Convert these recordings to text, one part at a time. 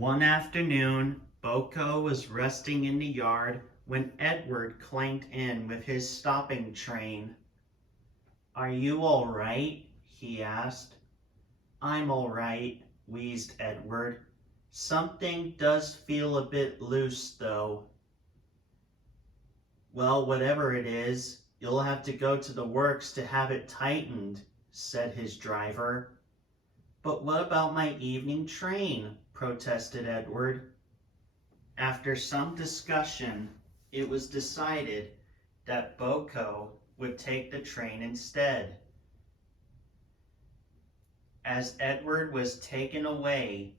One afternoon, Boko was resting in the yard when Edward clanked in with his stopping train. "Are you all right?" he asked. "I'm all right," wheezed Edward. "Something does feel a bit loose, though." "Well, whatever it is, you'll have to go to the works to have it tightened," said his driver. "But what about my evening train?" protested Edward. After some discussion, it was decided that Boko would take the train instead. As Edward was taken away,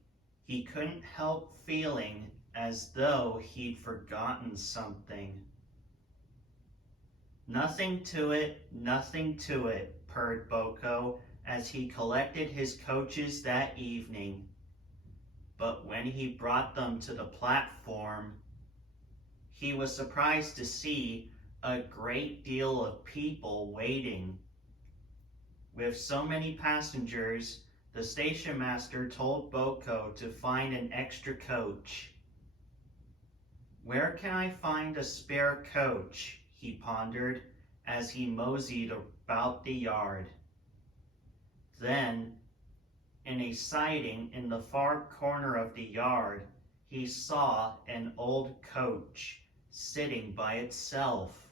he couldn't help feeling as though he'd forgotten something. Nothing to it, purred Boko as he collected his coaches that evening. But when he brought them to the platform, he was surprised to see a great deal of people waiting. With so many passengers, the station master told Boko to find an extra coach. "Where can I find a spare coach?" he pondered as he moseyed about the yard. Then, in a siding in the far corner of the yard, he saw an old coach sitting by itself.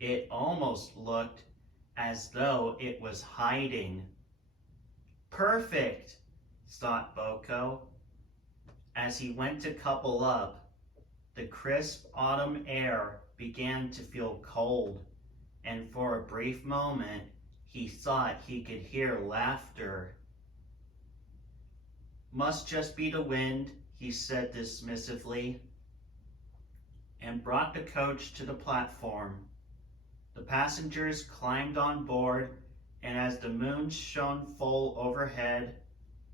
It almost looked as though it was hiding. "Perfect," thought Boko. As he went to couple up, the crisp autumn air began to feel cold, and for a brief moment he thought he could hear laughter. "Must just be the wind," he said dismissively, and brought the coach to the platform. The passengers climbed on board, and as the moon shone full overhead,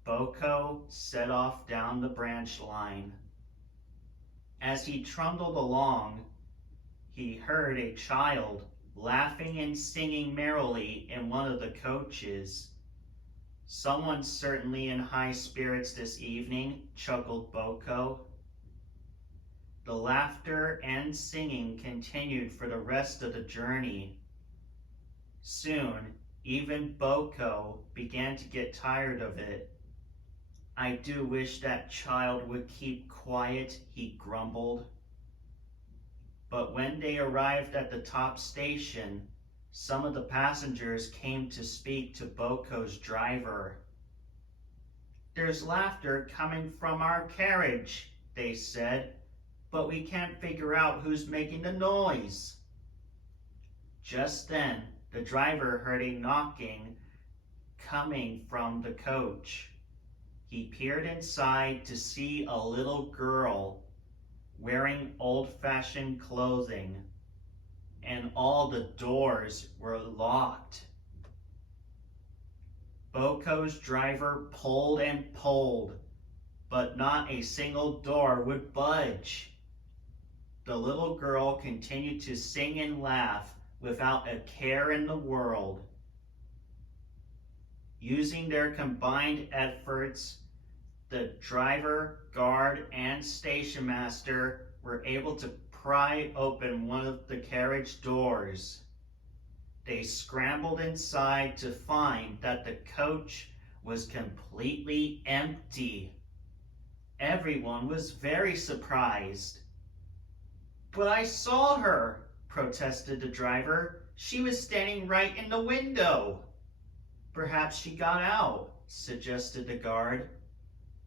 Boko set off down the branch line. As he trundled along, he heard a child laughing and singing merrily in one of the coaches. "Someone's certainly in high spirits this evening," chuckled Boko. The laughter and singing continued for the rest of the journey. Soon, even Boko began to get tired of it. "I do wish that child would keep quiet," he grumbled. But when they arrived at the top station, some of the passengers came to speak to Boko's driver. "There's laughter coming from our carriage," they said, "but we can't figure out who's making the noise." Just then, the driver heard a knocking coming from the coach. He peered inside to see a little girl wearing old-fashioned clothing, and all the doors were locked. Boko's driver pulled and pulled, but not a single door would budge. The little girl continued to sing and laugh without a care in the world. Using their combined efforts, the driver, guard, and station master were able to pry open one of the carriage doors. They scrambled inside to find that the coach was completely empty. Everyone was very surprised. "But I saw her," protested the driver. "She was standing right in the window." "Perhaps she got out," suggested the guard.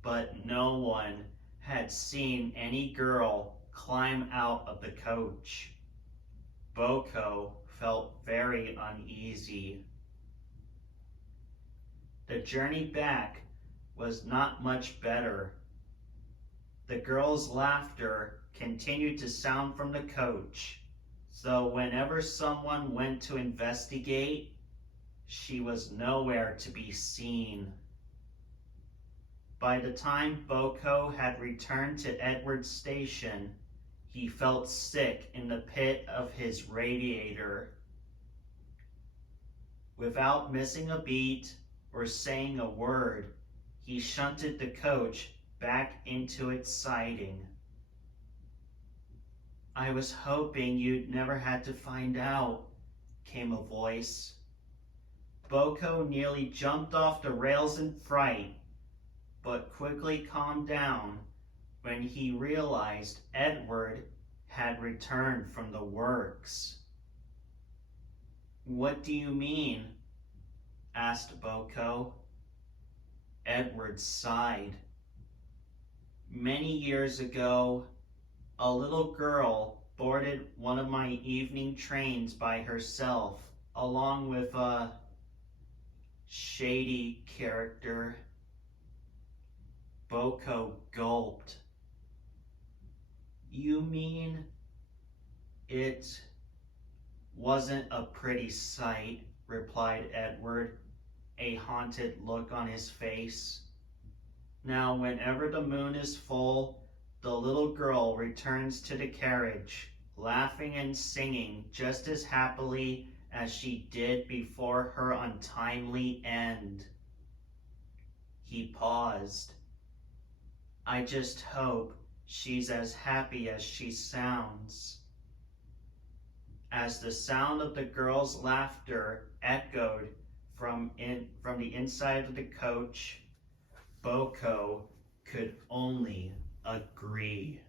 But no one had seen any girl climb out of the coach. Boko felt very uneasy. The journey back was not much better. The girl's laughter continued to sound from the coach, though whenever someone went to investigate, she was nowhere to be seen. By the time Boko had returned to Edward's station, he felt sick in the pit of his radiator. Without missing a beat or saying a word, he shunted the coach back into its siding. "I was hoping you'd never had to find out," came a voice. Boko nearly jumped off the rails in fright, but quickly calmed down when he realized Edward had returned from the works. "What do you mean?" asked Boko. Edward sighed. "Many years ago, a little girl boarded one of my evening trains by herself, along with a shady character." Boko gulped. "You mean it wasn't a pretty sight," replied Edward, a haunted look on his face. "Now, whenever the moon is full, the little girl returns to the carriage, laughing and singing just as happily as she did before her untimely end." He paused. "I just hope she's as happy as she sounds." As the sound of the girl's laughter echoed from the inside of the coach, Boko could only agree.